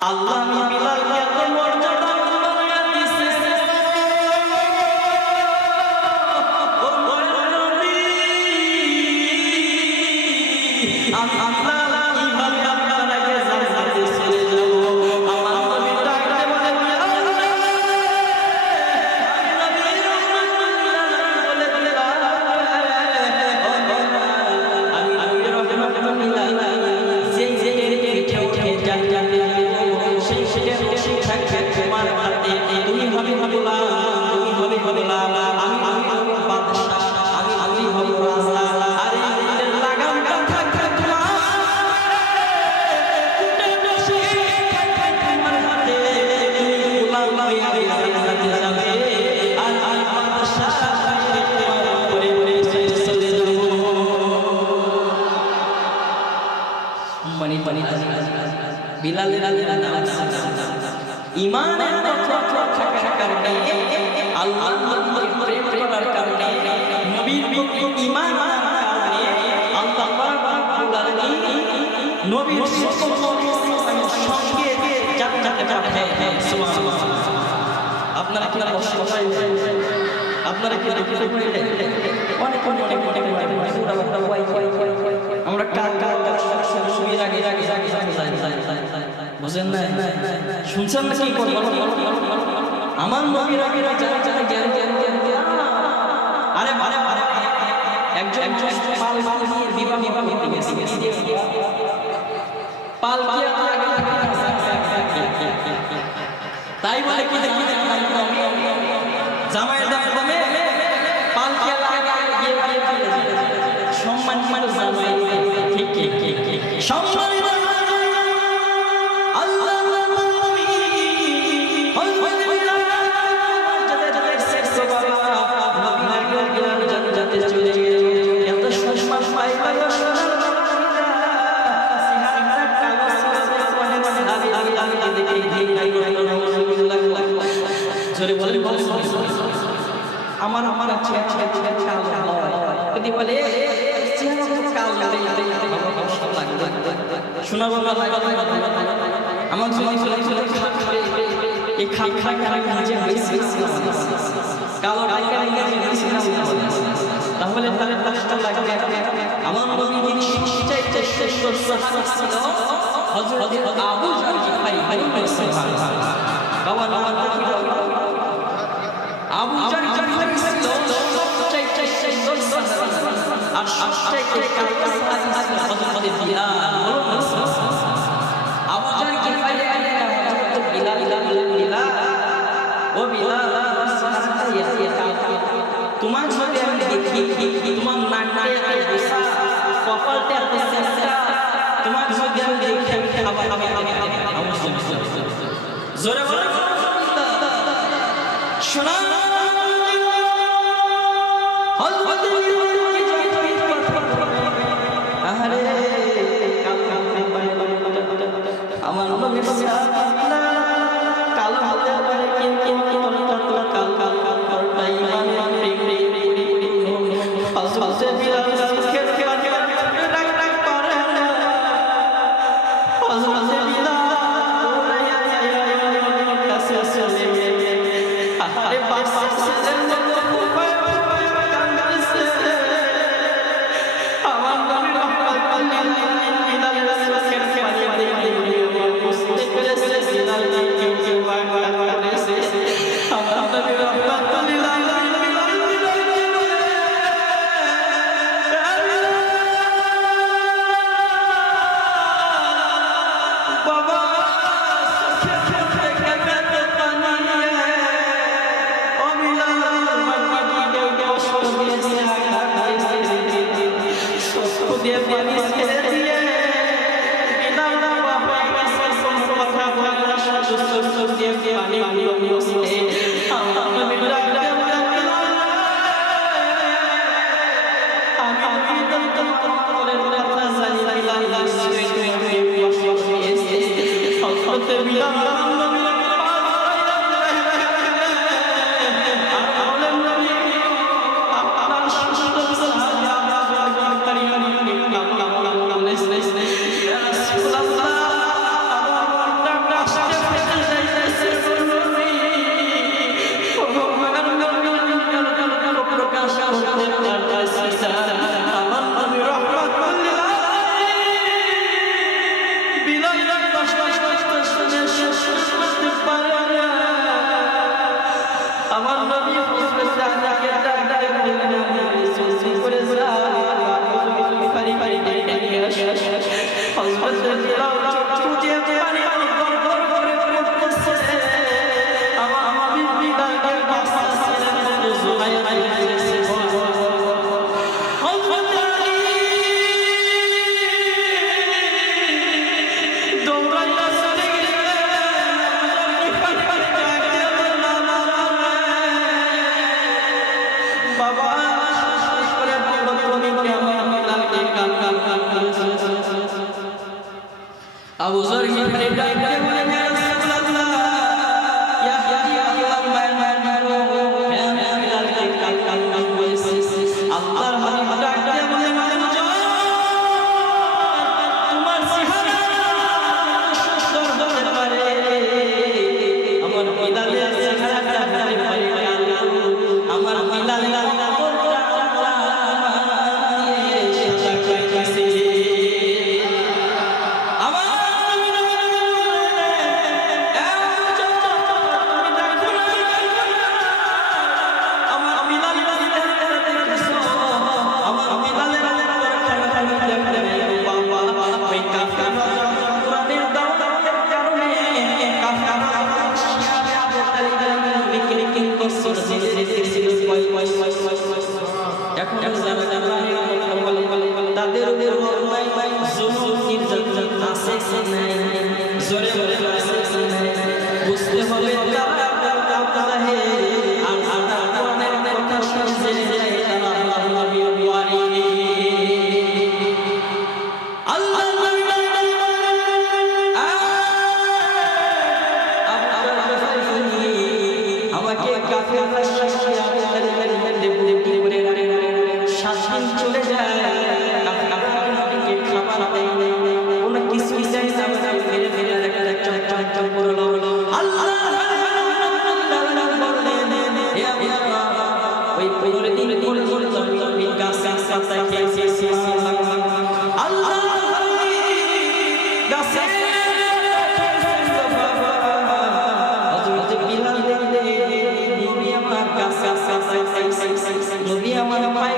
আল্লাহ আমি বিলালকে এত মর্যাদা বানায়া দিয়েছে ও নবী আল্লাহ কিভাবে আপনার আগে জান্নাতে চলে যাব আমার নবী ডাকতে বলে ইমানের কথা থাকার কারণে আল্লাহর প্রেম করার কারণে নবীর প্রতি ঈমান আনার কারণে আল্লাহ রাব্বুল আলামিন নবীর সঙ্গে জান্নাতে পাঠায় সুবহানাল্লাহ। আপনারা কি আপনারা কি অনেক আমরা বুঝেন না শুনছেন না কি আমার নবীর আগে আরে একজন পাল বিবাহ হতে গেছে পাল তাই বলে কি জামাইয়ের দামে পাল সম্মান মানুষ ঠিক সম্মান আমার তাহলে আমার আবু আর সবচেয়ে তোমার যদি আমি দেখি তোমার নাকটা কপালটা তোমার যদি আমি দেখি আমি খাবার জোরে বলে শোনা আমার কালো হতে পারে কিন্তু এখন তাদের জোরে জোরে বুঝতে হবে চলে যায় কোনো কিছু মেরে ওই 15 দিন করে গাছ খেয়েছি আল্লাহ গাছে নবী আমার গাছ নবী আমার পায়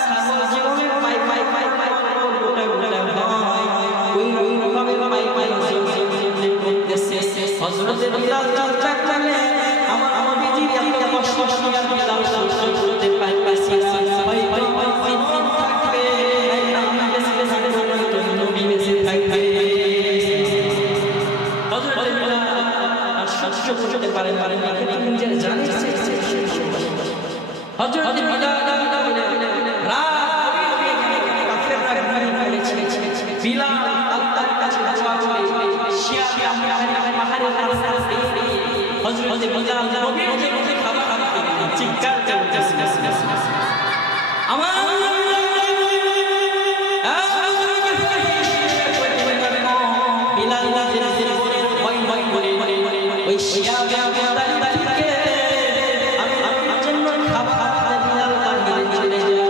ছাগল জীবনে পায় গোটা গোটা হয় ওই ভাবে পায় করতেছে হযরত বিলাল চাকলে আমার বিজির এত কষ্ট বিলাল করতে পারছি ভাই থাকবে আমি বেঁচে নবী বেঁচে থাকবে হযরত বিলাল আর সহ্য করতে পারেন না কিন্তু জানেন হযরত বিলাল বিলাল আল্লাহর কাছে দোয়া করে শিয়া পাহাড়ের কাছে হযরত বিলাল নবীর খাবার চিৎকার করতেছে আমার বিলাল ওই শিয়া থেকে আমি জন্য খাবার বিলাল বাহিরে চলে যায়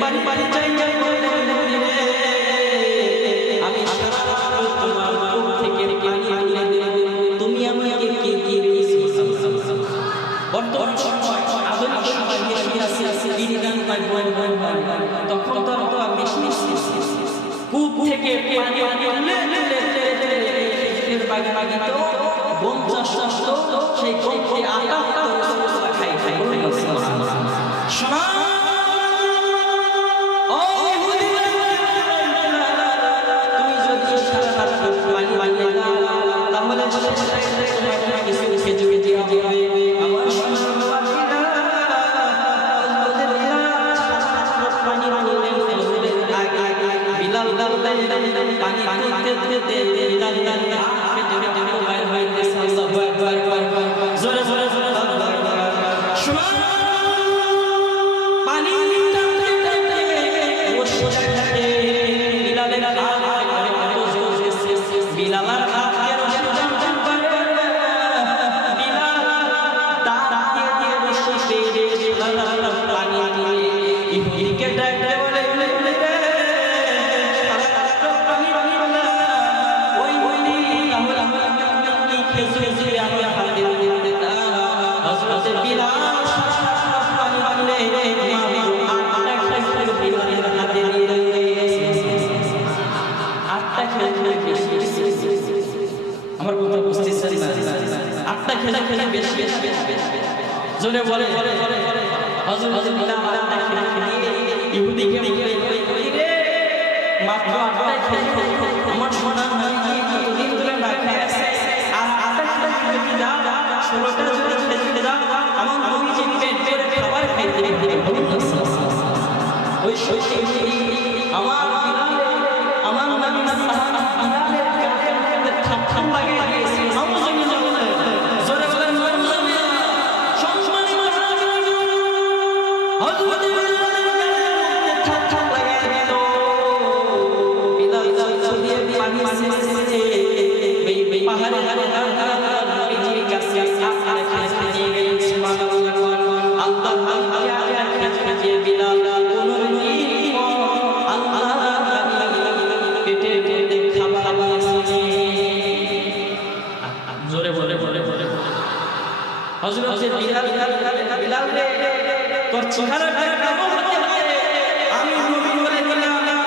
বাড়ি চাই আমি তোমার মুখ থেকে পানি আনলে তুমি আমাকে কি বর্তমান সময় আধুনিক সময় তখন তো আমি কূপ থেকে পানি বাগে তো বোম চাষ সেই কূপে আটা খাই শোনা আমার কথা বুঝতেছি আটটা খেলে বেশি জোরে বলে হযরত বিলাল ইহুদিকে মাত্র আটটা খেলে আমার সোনা নবী কতদিন ধরে না খেয়েছে আর আটটা খেলে দাও 16টা যদি খেতে দাও আমার নবী যে পেট ভরে খাবার খাইতে ওই শৈশবে আমার নবী সাহাবাদের ঠাপ লাগে জোরে বলেন হযরত বিলাল রে তোর চেহারাটা কেমন হতে পারে আমি নবী বলে দিলাম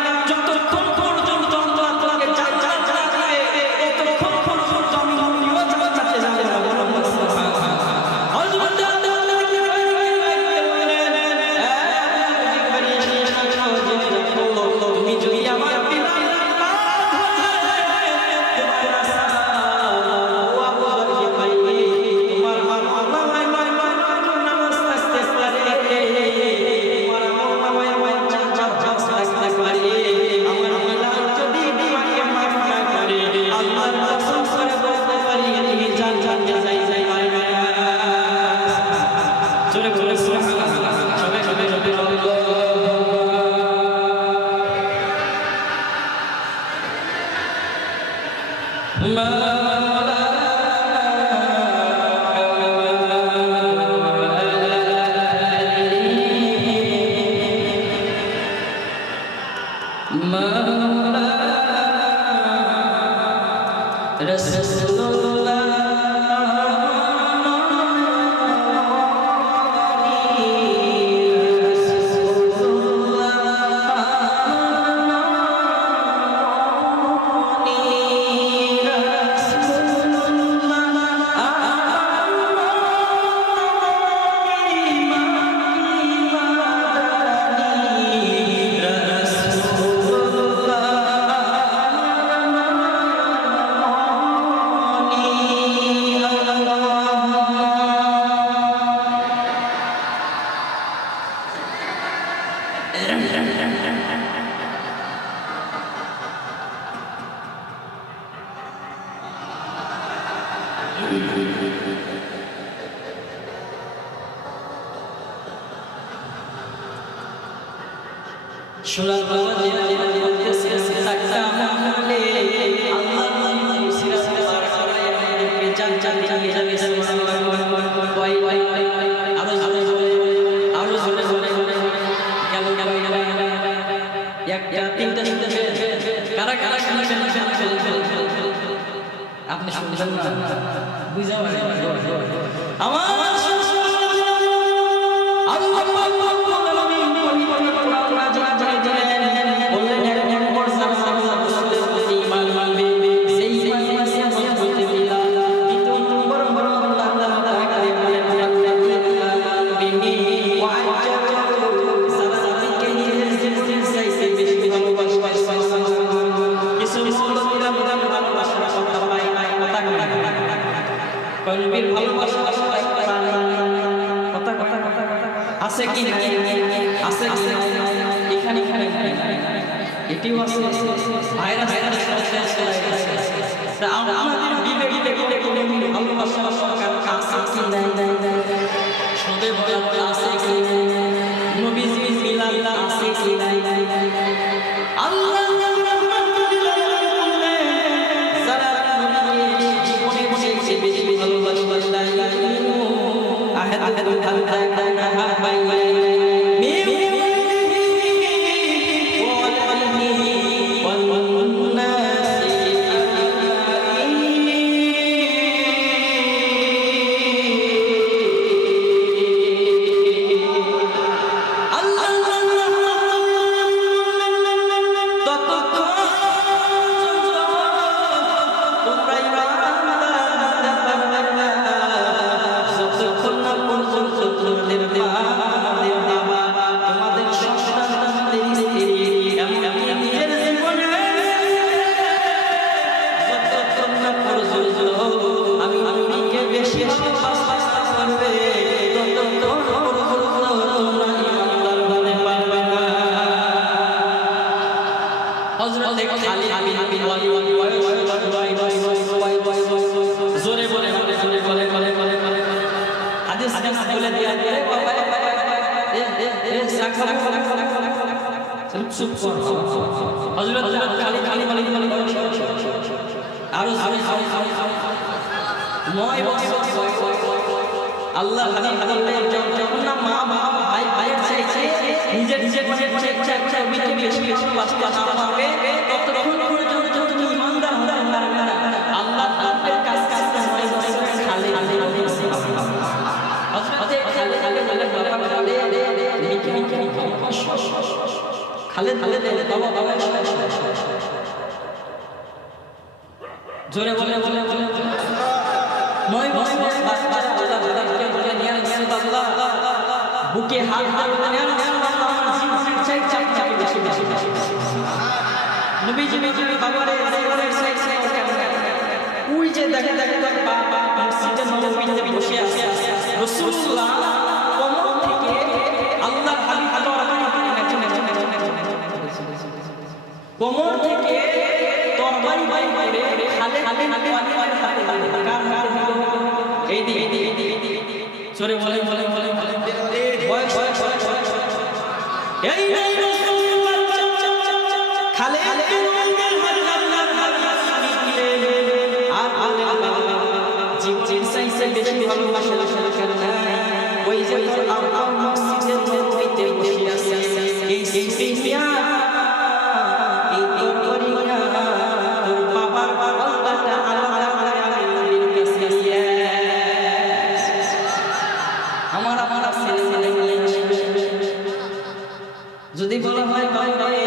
সোনার বাবা বলতেছে সাক্কা আমলে আল্লাহ সিরাত পার করায় আমাদেরকে জান নিয়ে যাবে সুবহানাল্লাহ ওয়াই আরো জোরে কেন একটা তিনটা কারা আপনি শুনবেন না বুঝা আমার আছে কি আছে এখানে এটিও আছে ভাইরাস তা আমাদের বিবেকে কোনো ভালোবাসা আছে কি নাই সবে বলা আছে কি নবীজি মিলাদ আছে কি নাই আল্লাহ যারা নবীকে জীবনে বসে বেশি ভালোবাসা আহাদ আল্লাহ যখন না মা ভাই ভাইয়ের চাইছে নিজের বেশি বাঁচতে না পারবে ততক্ষণ পর্যন্ত তুমি ইমানদার হতে পারবে না। আল্লাহ তাআলার কাছে খালি জোরে বলে বুকে হাত নবীজি বাবারে ওই যে দেখে মসজিদে নববীতে বসে আছে রাসূলুল্লাহ কোমর থেকে আল্লাহর হাবিব কোমর থেকে তরবারি বাইর করে খালে এই দি জোরে বলে এই নাই রাসূলুল্লাহ খালে জিন সাইসে বেশি ভালোবাসা কেন ওই যে আল্লাহ মসজিদের নবীতে বসে আছে এই সিনিয়া এই তো করিয়া তোর বাবা আল্লাহ তাআলা আলামিনের কাছে আমার ছেলে যদি বলা হয় ভাই ভাই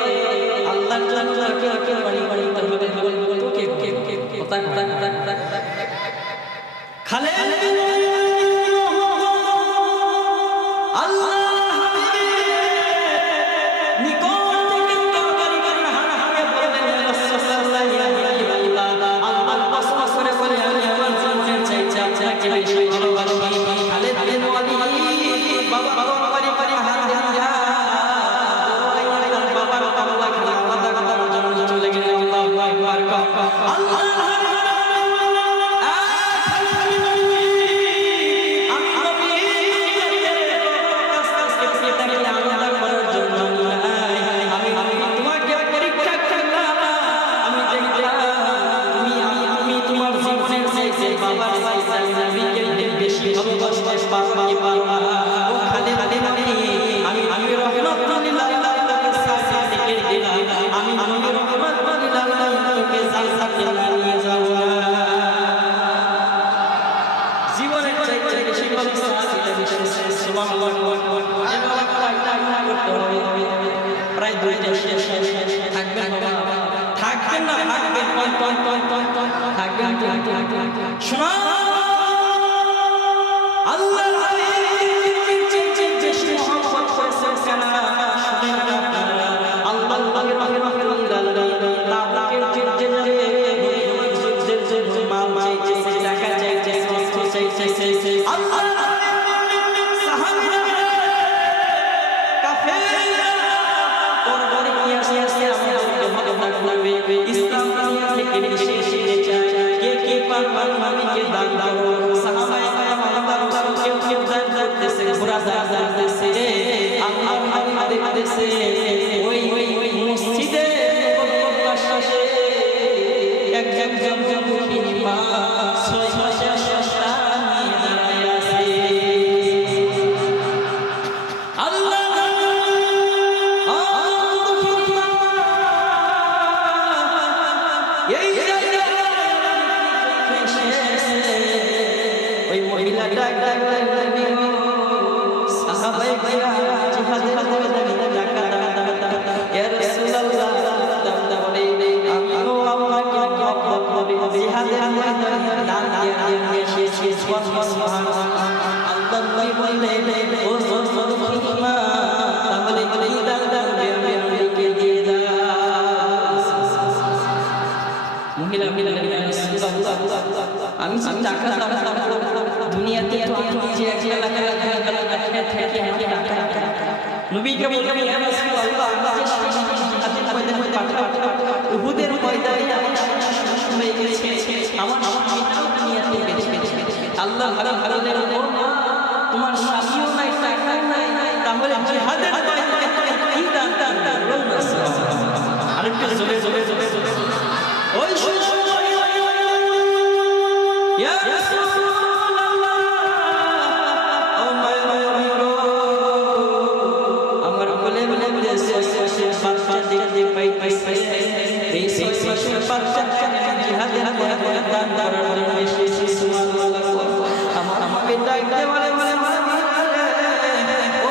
আল্লাহর জন্য কে বাড়ি তবে বলবো কে কথা খালে আল্লাহ নিকট থেকে তরবারি করে হাতে বললেন রাসূলুল্লাহ ইয়া হাবিবাল্লাহ আল্লাহ কসম করে আমি আমার জানের চাইতে আপনাকে বেশি ভালোবাসি খালে বিন ওয়ালিদ বাবা তরবারি করে হাতে দিয়া বাবা আল্লাহ খালার জন্য চলে গেলেন আল্লাহু আকবার আল্লাহ প্রায় 2 থাকবেন থাকবেন না থাকবেন শোনা আল্লাহ ইসলাম থেকে বেশি চায় কে পারবেন মালিকে দান দাও সাহাবায়ে কেরাম কেউ দান করতেছে ঘোড়া দান করতেছে আল্লাহ হাবিব দেখতেছে ওই মসজিদে পাশে একজন দুঃখী মা ছয় মাসের সন্তান নিয়ে দাঁড়ায় আছে আল্লাহ ওই মহিলা ডাক সাহাবায়ে কেরাম জিহাদের ময়দানে ডাকা ইয়া রাসূলুল্লাহ বলে আমিও আল্লাহকে মহব্বত করি জিহাদের ময়দানে দান দিয়ে এসেছি সুবহানাল্লাহ আল্লাহ বললেন ও মহিমা তাহলে এই দান বেরকে দিয়ে দাও মহিলা আমি টাকা দুনিয়াতে যে এক টাকা নবীকে বললেন ইয়া রাসূলুল্লাহ উহুদের ময়দানে হয়ে গেছে আমার দুনিয়াতে বেঁচে আল্লাহ ভালো তোমার স্বামীও নাই টাকা নাই তাহলে জিহাদের ময়দানে কি দান আরেকটু জোরে ওই ইয়া রাসূলুল্লাহ ও মায়রো আমার বলে বাচ্চা দেখতে পাইছে এই শেষের বাচ্চা জিহাদের ময়দানে দান করার জন্য এসেছি সুবহানাল্লাহ আমার বেটা বলে ও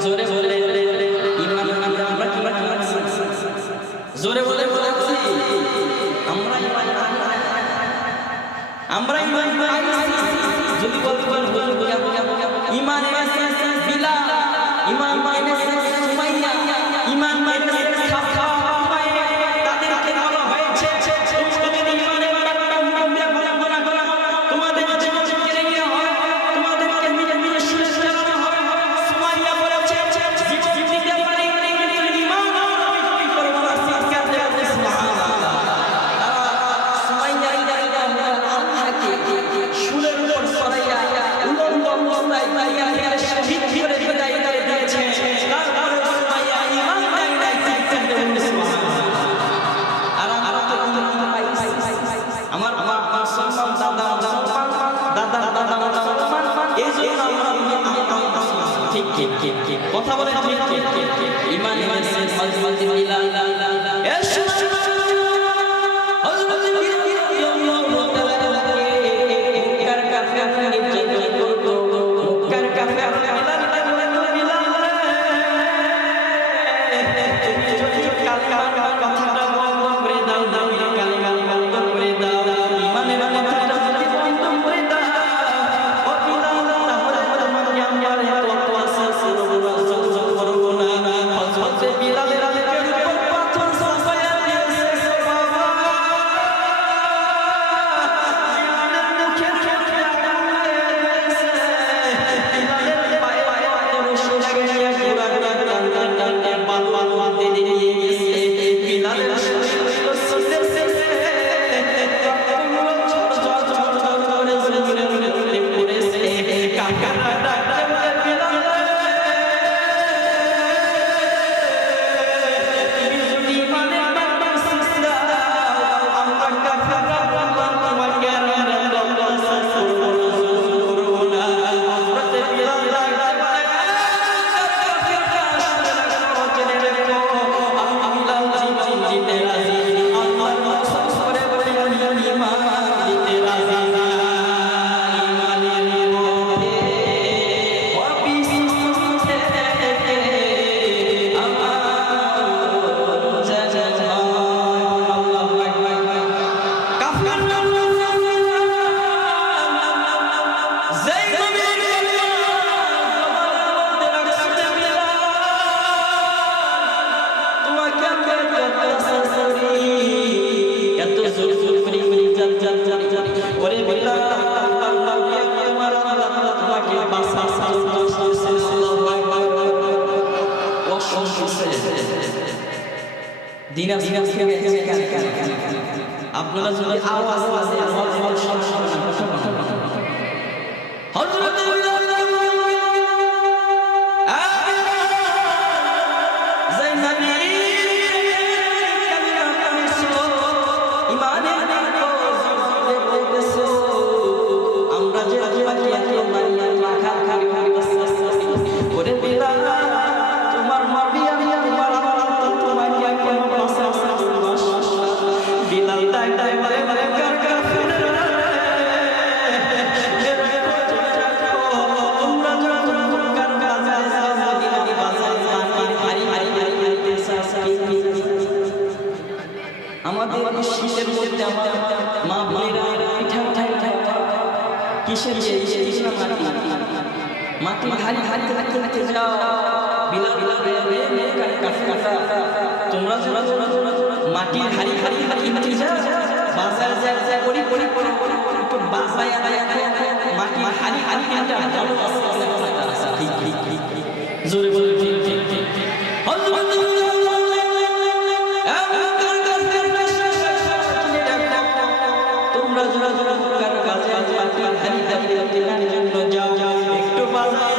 জোরে বলে ইমান আমরা কি জোরে বলে আমরা ইমান যদি বলতে ইমান বিলাল ইমান সুমাইয়া ইমান তাদেরকে বলা হয়েছে তোমাদের ইমানের তোমাদের জীবনকে নিয়ে হয় তোমাদেরকে মিলে মিলে সুরেশ চালানো হবে সুমাইয়া বলেছে জীবনীতে পারি ইমান আমি করব না সিজদা দেব সুবহানাল্লাহ সুমাইয়া আল্লাহকে সুরের উপর সরাইয়া উলঙ্গ অবস্থায় তাইয়া শহীদ করে বিদায় দিয়েছে তারপরে সুমাইয়া ইমান নাই সিজদা দেব সুবহানাল্লাহ আর আমরা তো ইমান পাইছি আমার সম্মান দাদা এই জন্য আমরা ঠিক কথা বলে ঠিক ইমান বিলাল আপনারা যদি আওয়াজ হযরত আমাদের শীতের মধ্যে আমার মা বোনেরা পিঠা কিসের মাটি হাতে যাও বিলাল তোমরা মাটির হাড়ি কিনতে যাও বাজার যা করি বাসায় মাটির হাড়ি কিনতে জোরে বলে ঠিক তোমরা কাজে জন্য যাও একটু বাজার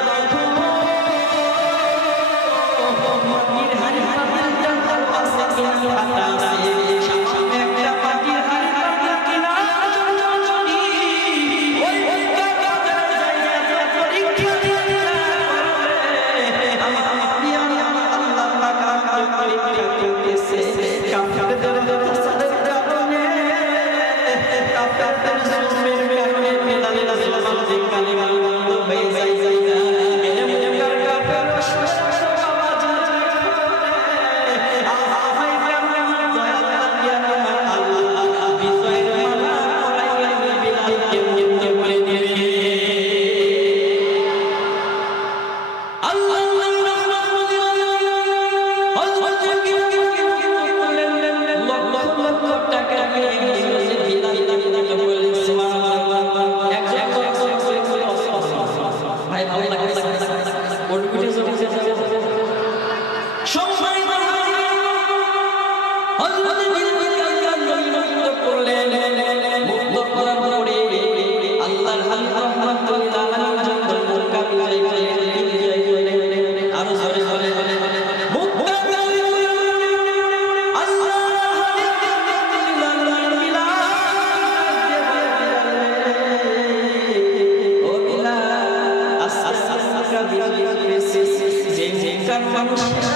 যে নেককার মানুষরা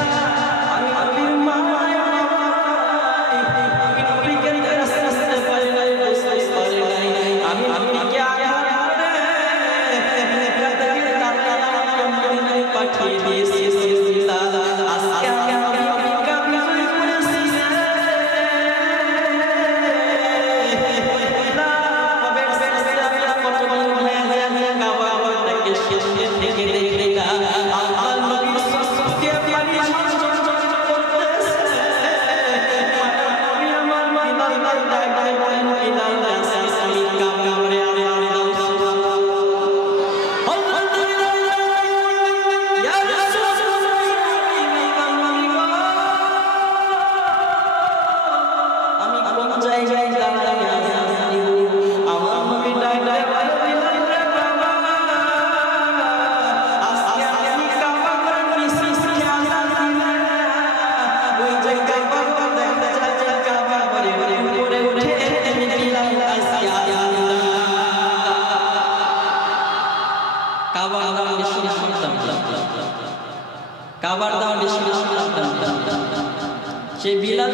আমি নবীর মায় আমি নবীকে রাস্তা পারে নাই বুঝতে পারে নাই আমি নবীকে আঘাত করে তার কালামকে পাঠিয়ে দিয়েছি আজকে আমি নবীকে বিজয় করেছি কাবার দাও সেই বিলাল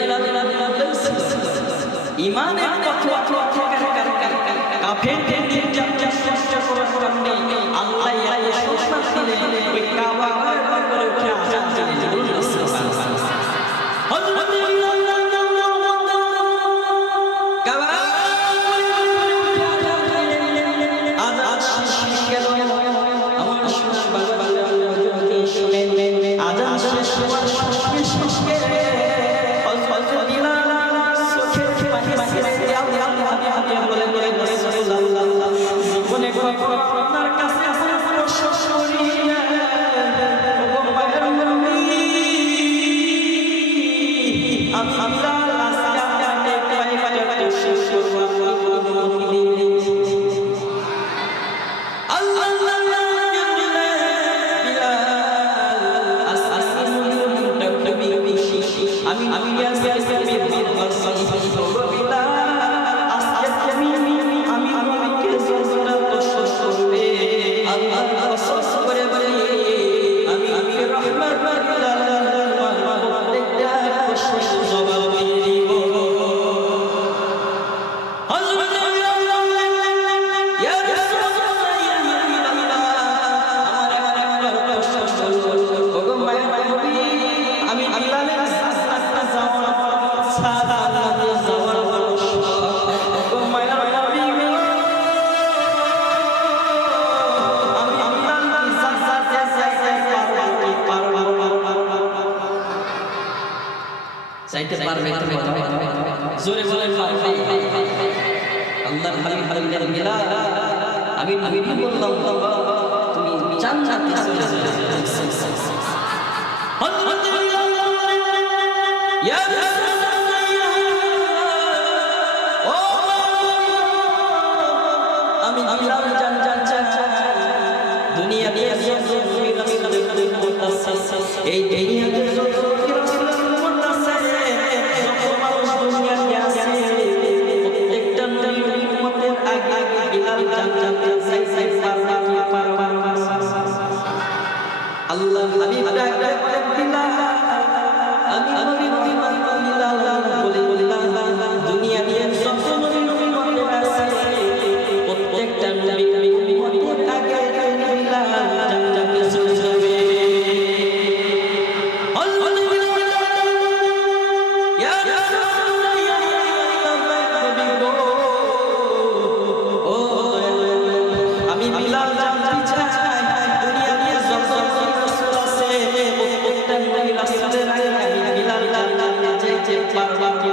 ইমানের কথা কাফেরদের নির্যাতন সহ্য করার কারণে আল্লাহ এত শাস্তি দিলেন ওই কাবা করে উঠে আযান দিলেন চাইতে পারবে জোরে বলেন পারবে আল্লাহর হাবিব বিলাল আমি নবী বললাম তুমি জান্নাতে চলে যাবে ইয়া রাসূলুল্লাহ ও আমি বিলাল জান দুনিয়া নিয়ে এই দুনিয়াতে যত আল্লাহ হাবিব আমি নবী বলে দুনিয়া নিয়ে যত নবী আছে প্রত্যেকটা নবী উম্মতের আগে বিলাল জান্নাতে চলে যাবে ইয়া রাসূলুল্লাহ ইয়া হাবিব ও আমি বিলাল জানতে চাই দুনিয়া নিয়ে যত রাসূল আছে প্রত্যেকটা নবী রাসূলের আগে আমি বিলাল জান্নাতে যেতে পারবো কি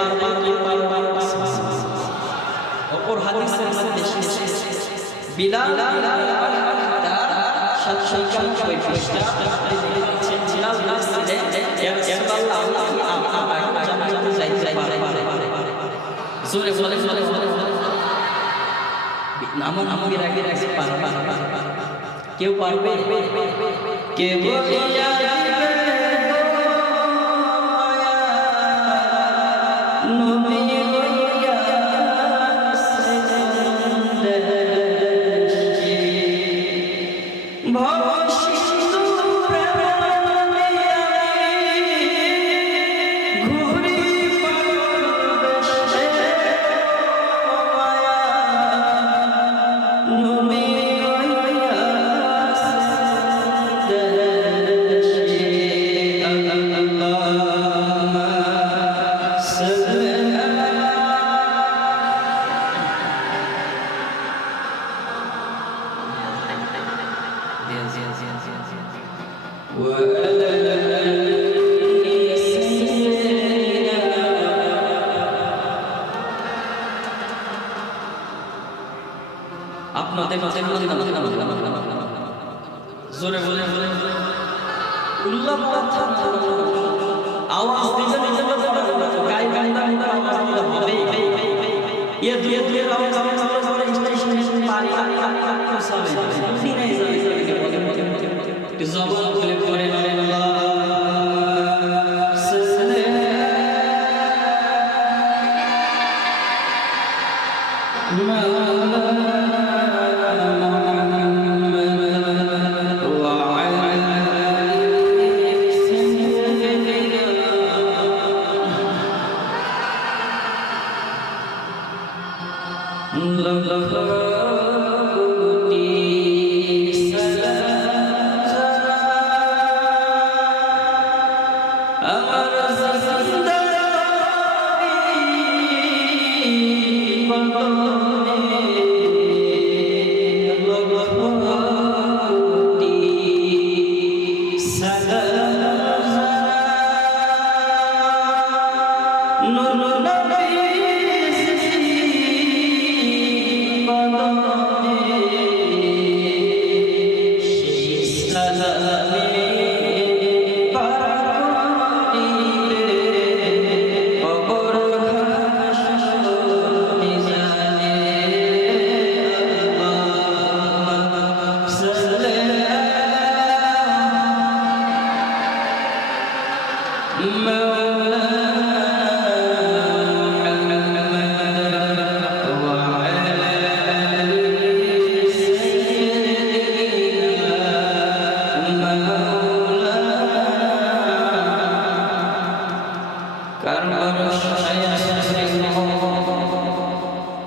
পারবে কি পারবে অপর হাদিসের মধ্যে বিলাল তার 791 পৃষ্ঠা দিয়েছেন বিলাল বলছিলেন ইয়া রাসূলুল্লাহ আমরা জান্নাতে যাইতে পারি জোরে বলে নামন আমির আগে রাখতে পারবে কেউ পারবে কে বলিয়া আপনাদের জোরে বলে আওয়াজ দিলে গায়ে আওয়াজ দিলে হবে ये दुए आवाज स्टेशन पारी पहुंचाবে দিনে যায় জবান খুলে পড়ে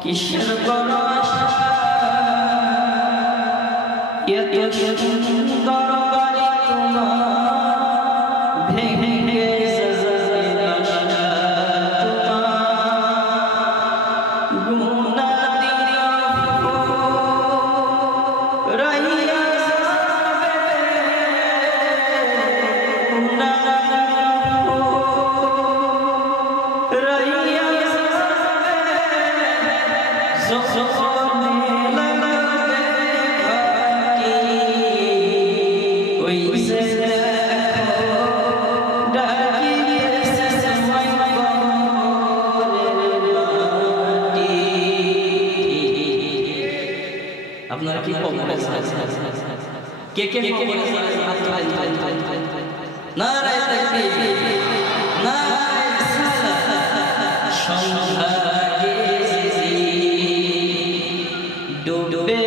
কিসের বড় আশা এত সুন্দর বাড়ি তোমার ভেঙে যাবে আশা তোমার গুনাহ দিয়া রাইয়া যাবে গুনাহ রাইয়া আপনারা কি কে কে নারায়ে তাকবীর নারায়ে সালাত সন্ধ্যা গেছে ডুবে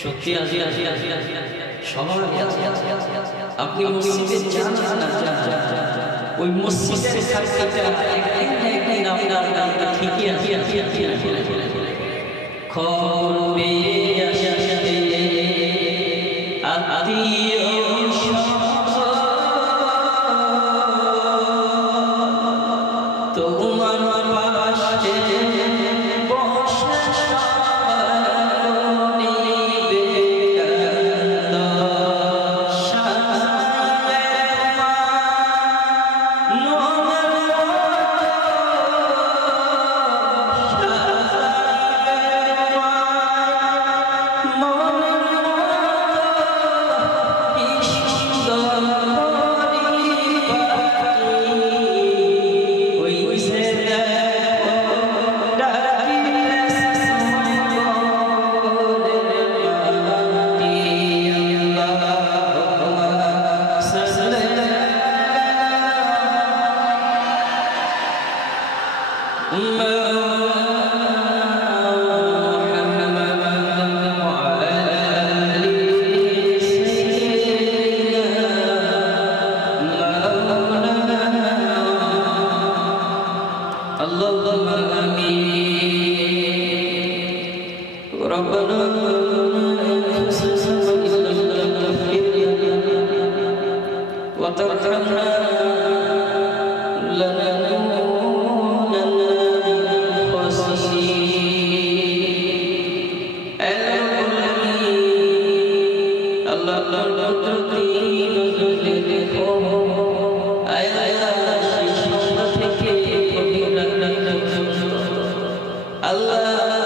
সত্যি সবার আপনি মসজিদে যান ওই মসজিদের সাথে একদিন আপনার ঠিকই আছে খবর পেয়ে আসে আত্মীয় তোমার পাশে Allah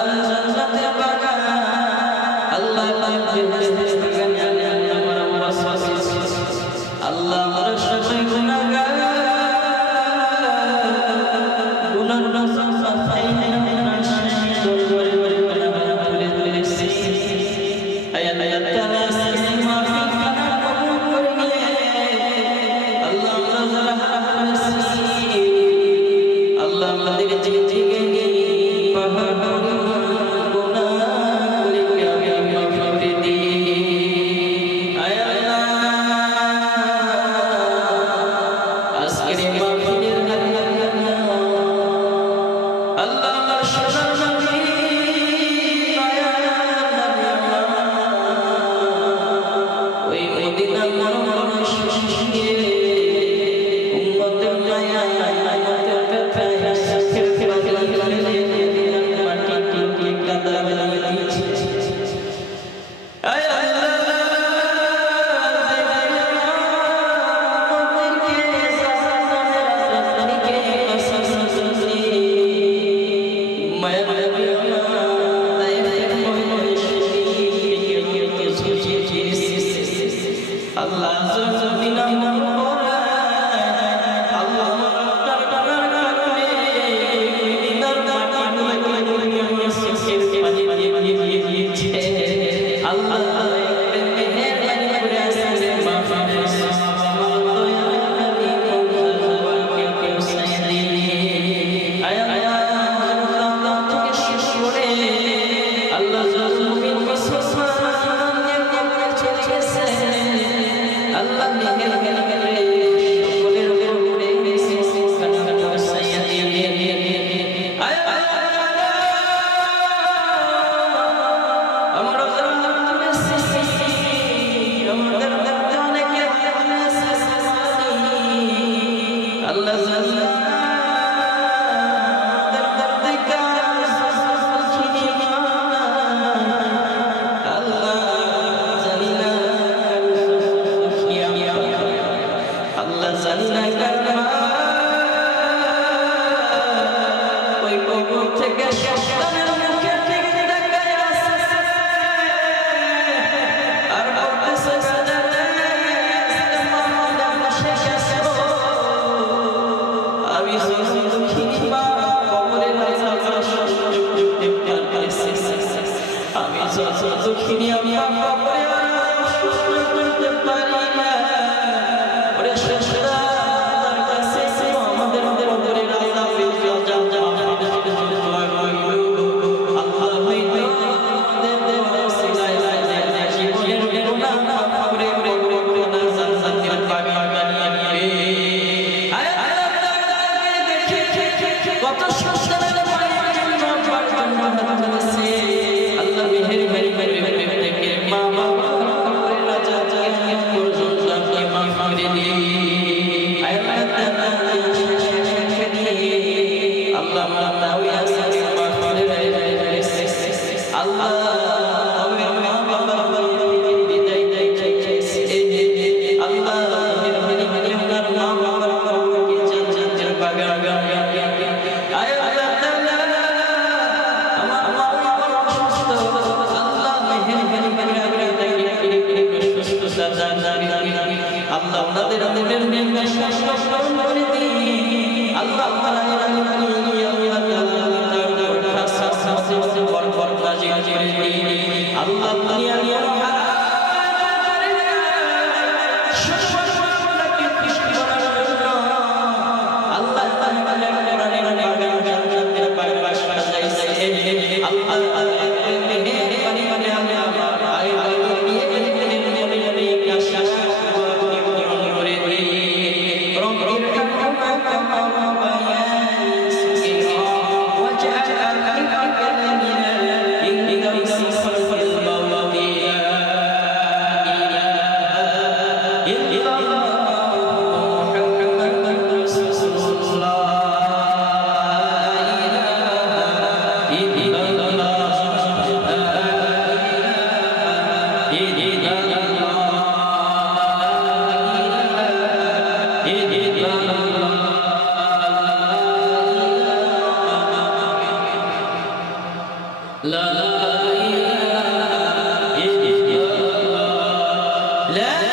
দুঃখিনী আম্মা করে করতে পারি না ওরে শেষরা তার কাছে আমাদের উপরে রাজা ফিরে যা আল্লাহ হইতো দে সিলাই জীবনের গুনাহ মাফ করে না জান্নাতের বাগানে আয় আল্লাহ দেখে কত সুন্দর আল্লাহ মেহের থেকে মা বাবা করে রাজা পর্যন্ত আপনি মাফ করে দিন আল্লাহ আল্লাহ মাফ করে আল্লাহ মা বাবা বিদায় দেয় আল্লাহ মেহের মা বাবাকে জান্নাতের বাগান আয় আল্লাহ আপনাদের আমাদের মেয়ের শাসন করে দিন আল্লাহ আল্লাহ দুনিয়া নিয়ে لا